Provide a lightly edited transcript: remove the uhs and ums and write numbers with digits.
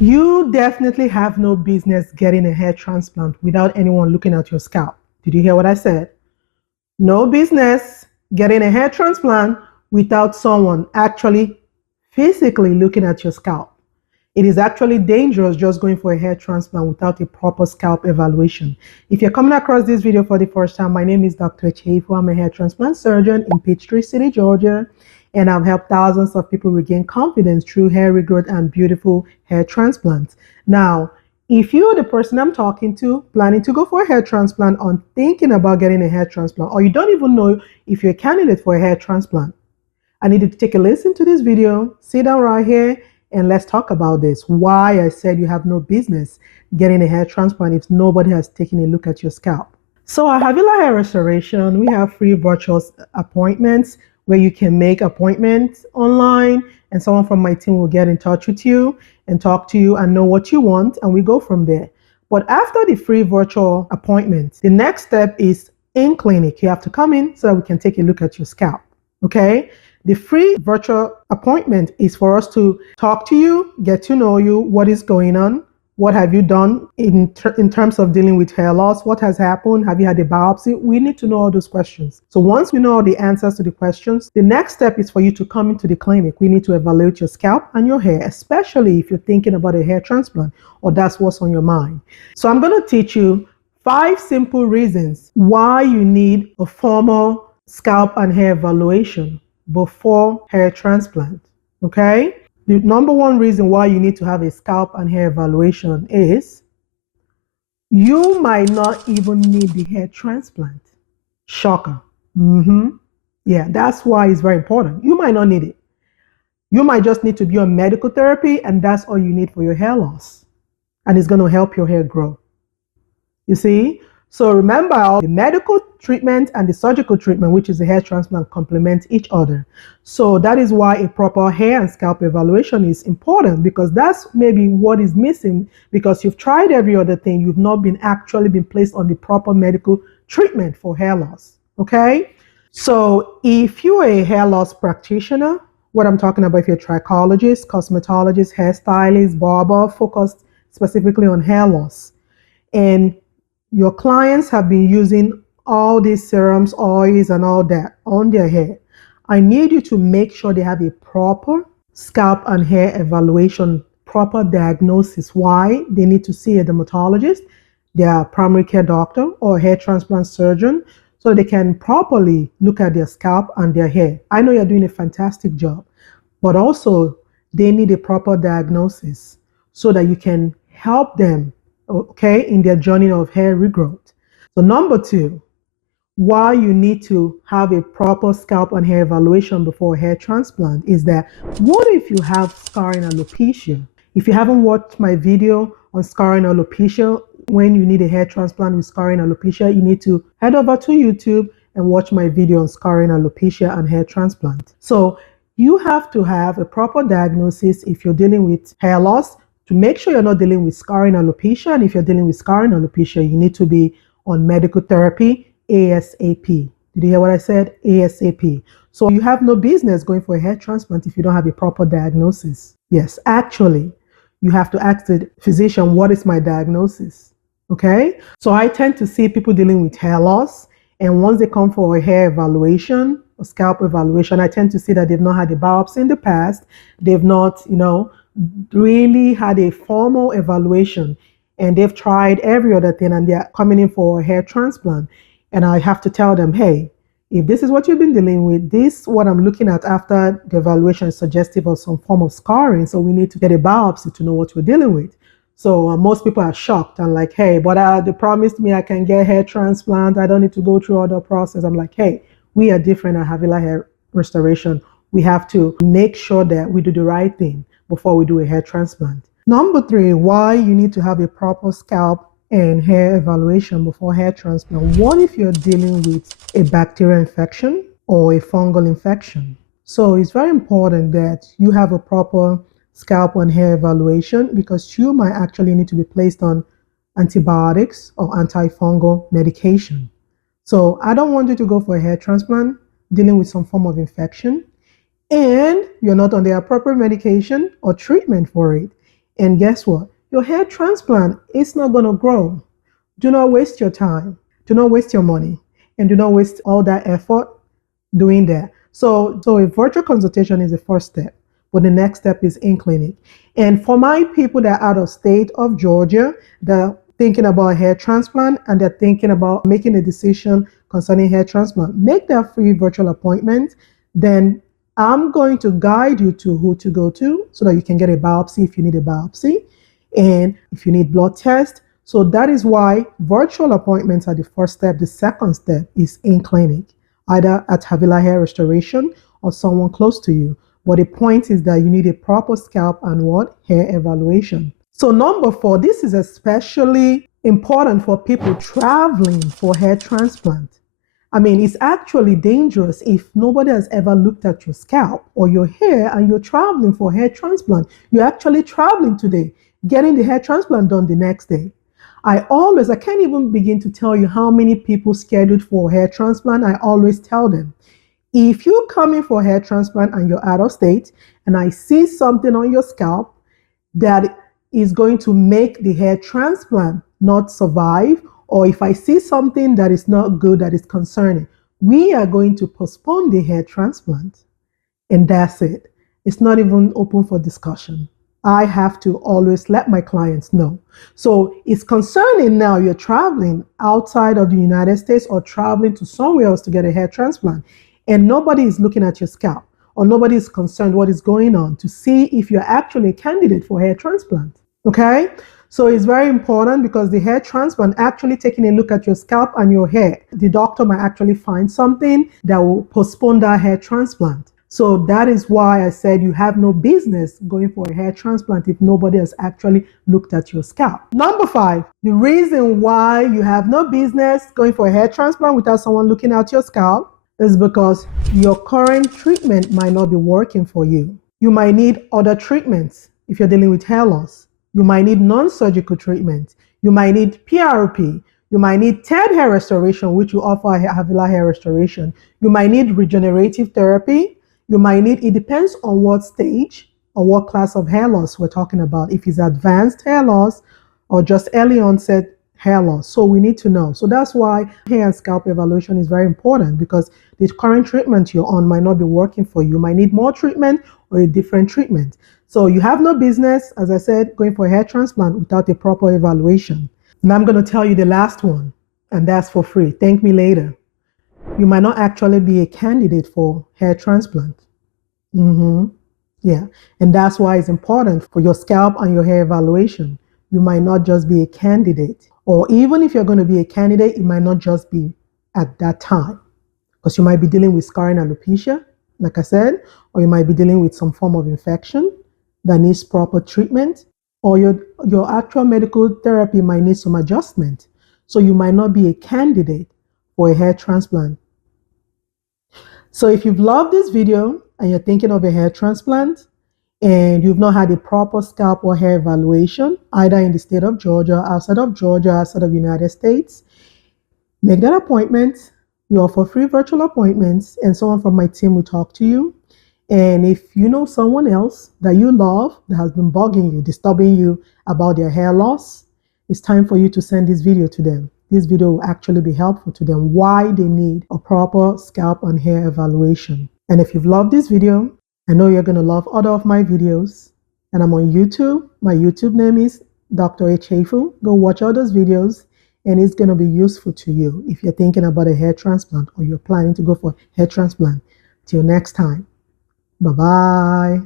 You definitely have no business getting a hair transplant without anyone looking at your scalp. Did you hear what I said? No business getting a hair transplant without someone actually physically looking at your scalp. It is actually dangerous just going for a hair transplant without a proper scalp evaluation. If you're coming across this video for the first time, my name is Dr. Chaifu. I'm a hair transplant surgeon in Peachtree City, Georgia, and I've helped thousands of people regain confidence through hair regrowth and beautiful hair transplants. Now, if you're the person I'm talking to, planning to go for a hair transplant or thinking about getting a hair transplant, or you don't even know if you're a candidate for a hair transplant, I need you to take a listen to this video, sit down right here, and let's talk about this. Why I said you have no business getting a hair transplant if nobody has taken a look at your scalp. So at Havila Hair Restoration, we have free virtual appointments where you can make appointments online and someone from my team will get in touch with you and talk to you and know what you want, and we go from there. But after the free virtual appointment, the next step is in clinic. You have to come in so that we can take a look at your scalp. Okay? The free virtual appointment is for us to talk to you, get to know you, what is going on, what have you done in terms of dealing with hair loss, what has happened, have you had a biopsy? We need to know all those questions. So once we know all the answers to the questions, the next step is for you to come into the clinic. We need to evaluate your scalp and your hair, especially if you're thinking about a hair transplant or that's what's on your mind. So I'm going to teach you 5 simple reasons why you need a formal scalp and hair evaluation before hair transplant. Okay? The number one reason why you need to have a scalp and hair evaluation is you might not even need the hair transplant. Shocker. Yeah, that's why it's very important. You might not need it. You might just need to be on medical therapy, and that's all you need for your hair loss. And it's going to help your hair grow. You see? So remember, the medical treatment and the surgical treatment, which is the hair transplant, complement each other. So that is why a proper hair and scalp evaluation is important, because that's maybe what is missing, because you've tried every other thing. You've not been actually been placed on the proper medical treatment for hair loss. Okay? So if you're a hair loss practitioner, what I'm talking about, if you're a trichologist, cosmetologist, hairstylist, barber, focused specifically on hair loss, and your clients have been using all these serums, oils, and all that on their hair, I need you to make sure they have a proper scalp and hair evaluation, proper diagnosis. Why? They need to see a dermatologist, their primary care doctor, or hair transplant surgeon, so they can properly look at their scalp and their hair. I know you're doing a fantastic job, but also they need a proper diagnosis so that you can help them, okay, in their journey of hair regrowth. So number 2, why you need to have a proper scalp and hair evaluation before a hair transplant is that what if you have scarring alopecia? If you haven't watched my video on scarring alopecia, when you need a hair transplant with scarring alopecia, you need to head over to YouTube and watch my video on scarring alopecia and hair transplant. So you have to have a proper diagnosis if you're dealing with hair loss to make sure you're not dealing with scarring alopecia. And if you're dealing with scarring alopecia, you need to be on medical therapy ASAP. Did you hear what I said? ASAP. So you have no business going for a hair transplant if you don't have a proper diagnosis. Yes, actually, you have to ask the physician, what is my diagnosis? Okay? So I tend to see people dealing with hair loss, and once they come for a hair evaluation, a scalp evaluation, I tend to see that they've not had a biopsy in the past. They've not, really had a formal evaluation, and they've tried every other thing, and they're coming in for a hair transplant. And I have to tell them, hey, if this is what you've been dealing with, this what I'm looking at after the evaluation is suggestive of some form of scarring. So we need to get a biopsy to know what we're dealing with. So most people are shocked and like, hey, but they promised me I can get hair transplant. I don't need to go through all the process. I'm like, hey, we are different at Havila Hair Restoration. We have to make sure that we do the right thing before we do a hair transplant. Number 3, why you need to have a proper scalp and hair evaluation before hair transplant. What if you're dealing with a bacterial infection or a fungal infection? So it's very important that you have a proper scalp and hair evaluation, because you might actually need to be placed on antibiotics or antifungal medication. So I don't want you to go for a hair transplant dealing with some form of infection and you're not on the appropriate medication or treatment for it. And guess what? Your hair transplant is not going to grow. Do not waste your time. Do not waste your money. And do not waste all that effort doing that. So a virtual consultation is the first step, but the next step is in clinic. And for my people that are out of state of Georgia, they're thinking about a hair transplant and they're thinking about making a decision concerning hair transplant, make that free virtual appointment. Then I'm going to guide you to who to go to so that you can get a biopsy if you need a biopsy and if you need blood test. So that is why virtual appointments are the first step. The second step is in clinic, either at Havila Hair Restoration or someone close to you. But the point is that you need a proper scalp and what? Hair evaluation. So number 4, this is especially important for people traveling for hair transplant. I mean, it's actually dangerous if nobody has ever looked at your scalp or your hair and you're traveling for hair transplant. You're actually traveling today, getting the hair transplant done the next day. I can't even begin to tell you how many people scheduled for hair transplant. I always tell them, if you're coming for hair transplant and you're out of state and I see something on your scalp that is going to make the hair transplant not survive, or if I see something that is not good, that is concerning, we are going to postpone the hair transplant. And that's it. It's not even open for discussion. I have to always let my clients know. So it's concerning now you're traveling outside of the United States or traveling to somewhere else to get a hair transplant, and nobody is looking at your scalp or nobody is concerned what is going on to see if you're actually a candidate for hair transplant. Okay? So it's very important because the hair transplant actually taking a look at your scalp and your hair, the doctor might actually find something that will postpone that hair transplant. So that is why I said you have no business going for a hair transplant if nobody has actually looked at your scalp. Number 5, the reason why you have no business going for a hair transplant without someone looking at your scalp is because your current treatment might not be working for you. You might need other treatments if you're dealing with hair loss. You might need non-surgical treatment. You might need PRP. You might need third hair restoration, which you offer Havila Hair Restoration. You might need regenerative therapy. You might need, it depends on what stage or what class of hair loss we're talking about. If it's advanced hair loss or just early onset hair loss. So we need to know. So that's why hair and scalp evaluation is very important, because the current treatment you're on might not be working for you. You might need more treatment or a different treatment. So you have no business, as I said, going for a hair transplant without a proper evaluation. And I'm going to tell you the last one, and that's for free. Thank me later. You might not actually be a candidate for hair transplant. Yeah, and that's why it's important for your scalp and your hair evaluation. You might not just be a candidate, or even if you're going to be a candidate, it might not just be at that time, because you might be dealing with scarring alopecia, like I said, or you might be dealing with some form of infection that needs proper treatment, or your actual medical therapy might need some adjustment. So you might not be a candidate for a hair transplant. So if you've loved this video and you're thinking of a hair transplant and you've not had a proper scalp or hair evaluation, either in the state of Georgia, outside of the United States, make that appointment. We offer free virtual appointments and someone from my team will talk to you. And if you know someone else that you love that has been bugging you, disturbing you about their hair loss, it's time for you to send this video to them. This video will actually be helpful to them, why they need a proper scalp and hair evaluation. And if you've loved this video, I know you're going to love other of my videos. And I'm on YouTube. My YouTube name is Dr. H. Hafu. Go watch all those videos and it's going to be useful to you if you're thinking about a hair transplant or you're planning to go for hair transplant. Till next time. Bye-bye.